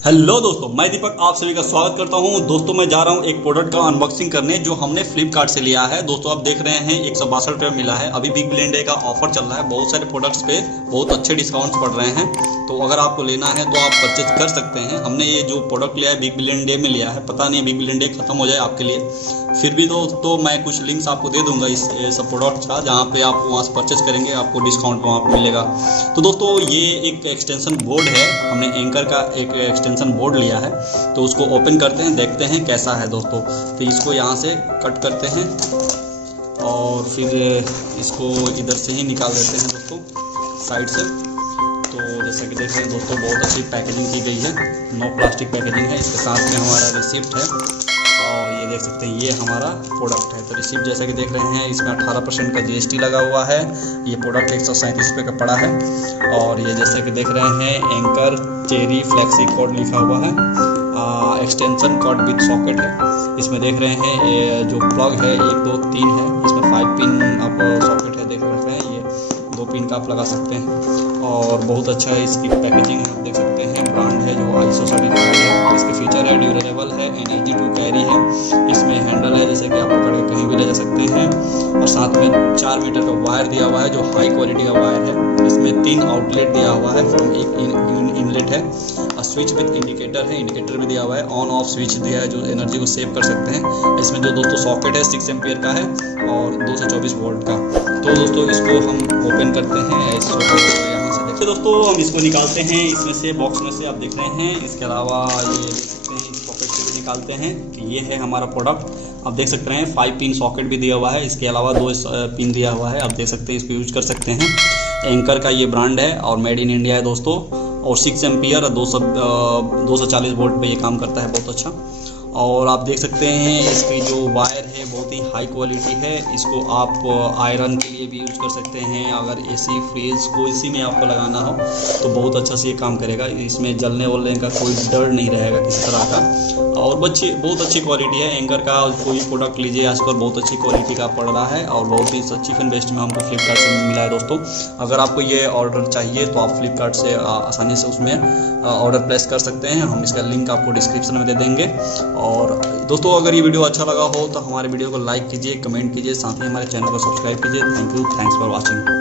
Hello दोस्तों, मैं दीपक आप सभी का स्वागत करता हूं। दोस्तों मैं जा रहा हूं एक प्रोडक्ट का अनबॉक्सिंग करने जो हमने फ्लिपकार्ट से लिया है। दोस्तों आप देख रहे हैं 162 रुपये मिला है। अभी बिग बिलियन डे का ऑफर चल रहा है, बहुत सारे प्रोडक्ट्स पे बहुत अच्छे डिस्काउंट्स पड़ रहे हैं। तो अगर आपको लेना है तो आप परचेज कर सकते हैं। हमने ये जो प्रोडक्ट लिया है बिग बिलियन डे में लिया है, पता नहीं बिग बिलियन डे खत्म हो जाए आपके लिए। फिर भी दोस्तों मैं कुछ लिंक्स आपको दे दूंगा इस सब प्रोडक्ट्स का, जहाँ पे आप वहाँ से परचेज करेंगे आपको डिस्काउंट वहाँ पर मिलेगा। तो दोस्तों ये एक एक्सटेंशन बोर्ड है, हमने एंकर का एक एक्सटेंशन बोर्ड लिया है। तो उसको ओपन करते हैं, देखते हैं कैसा है दोस्तों। तो इसको यहाँ से कट करते हैं और फिर इसको इधर से ही निकाल देते हैं दोस्तों, साइड से। तो जैसा कि देख रहे हैं दोस्तों, बहुत अच्छी पैकेजिंग की गई है, नो प्लास्टिक पैकेजिंग है। इसके साथ में हमारा रिसिप्ट है और ये देख सकते हैं ये हमारा प्रोडक्ट है। तो रिसिप्ट जैसा कि देख रहे हैं, इसमें 18% का GST लगा हुआ है। ये प्रोडक्ट 137 रुपये का पड़ा है। और ये जैसा कि देख रहे हैं एंकर चेरी FlexiCord लिखा हुआ है, एक्सटेंशन कॉर्ड विद सॉकेट है। इसमें देख रहे हैं ये जो प्लग है 1 2 3 है, इसमें 5 पिन आप सॉकेट है, देख रहे हैं ये 2 पिन का आप लगा सकते हैं। और बहुत अच्छा है इसकी पैकेजिंग है, आप देख सकते हैं। ब्रांड है जो ISO सर्टिफाइड है। इसके फीचर है ड्यूरेबल है एंड ईजी टू कैरी है। इसमें हैंडल है, जैसे कि आप पकड़ के कहीं भी ले जा सकते हैं। और साथ में 4 मीटर का वायर दिया हुआ है जो हाई क्वालिटी का वायर है। इसमें 3 आउटलेट दिया हुआ है, फ्रॉम एक इनलेट है। स्विच विद इंडिकेटर है, इंडिकेटर भी दिया हुआ है। ऑन ऑफ स्विच दिया है जो एनर्जी को सेव कर सकते हैं। इसमें जो दोस्तों सॉकेट है 6 एम्पियर का है और 224 वोल्ट का। तो दोस्तों इसको हम ओपन करते हैं, इस यहाँ से देखते दोस्तों हम इसको निकालते हैं इसमें से, बॉक्स में से आप देख रहे हैं। इसके अलावा ये देख सकते हैं इस पॉकेट से भी निकालते हैं कि ये है हमारा प्रोडक्ट। आप देख सकते हैं 5 पिन सॉकेट भी दिया हुआ है। इसके अलावा 2 पिन दिया हुआ है, आप देख सकते हैं, इसको यूज कर सकते हैं। एंकर का ये ब्रांड है और मेड इन इंडिया है दोस्तों। और 6 एम्पियर और 240 वोल्ट पे ये काम करता है, बहुत अच्छा। और आप देख सकते हैं इसकी जो वायर है बहुत ही हाई क्वालिटी है। इसको आप आयरन के लिए भी यूज़ कर सकते हैं। अगर AC फ्रिज को इसी में आपको लगाना हो तो बहुत अच्छा से ये काम करेगा। इसमें जलने वलने का कोई डर नहीं रहेगा किसी तरह का। और बहुत अच्छी क्वालिटी है एंकर का। कोई प्रोडक्ट लीजिए आजकल बहुत अच्छी क्वालिटी का पड़ रहा है और बहुत ही चीप एंड बेस्ट में हमको फ्लिपकार्ट से मिला है दोस्तों। अगर आपको ये ऑर्डर चाहिए तो आप फ्लिपकार्ट से आसानी से उसमें ऑर्डर प्लेस कर सकते हैं। हम इसका लिंक आपको डिस्क्रिप्शन में दे देंगे। और दोस्तों अगर ये वीडियो अच्छा लगा हो तो हमारे वीडियो को लाइक कीजिए, कमेंट कीजिए, साथ ही हमारे चैनल को सब्सक्राइब कीजिए। Thank you, thanks for watching.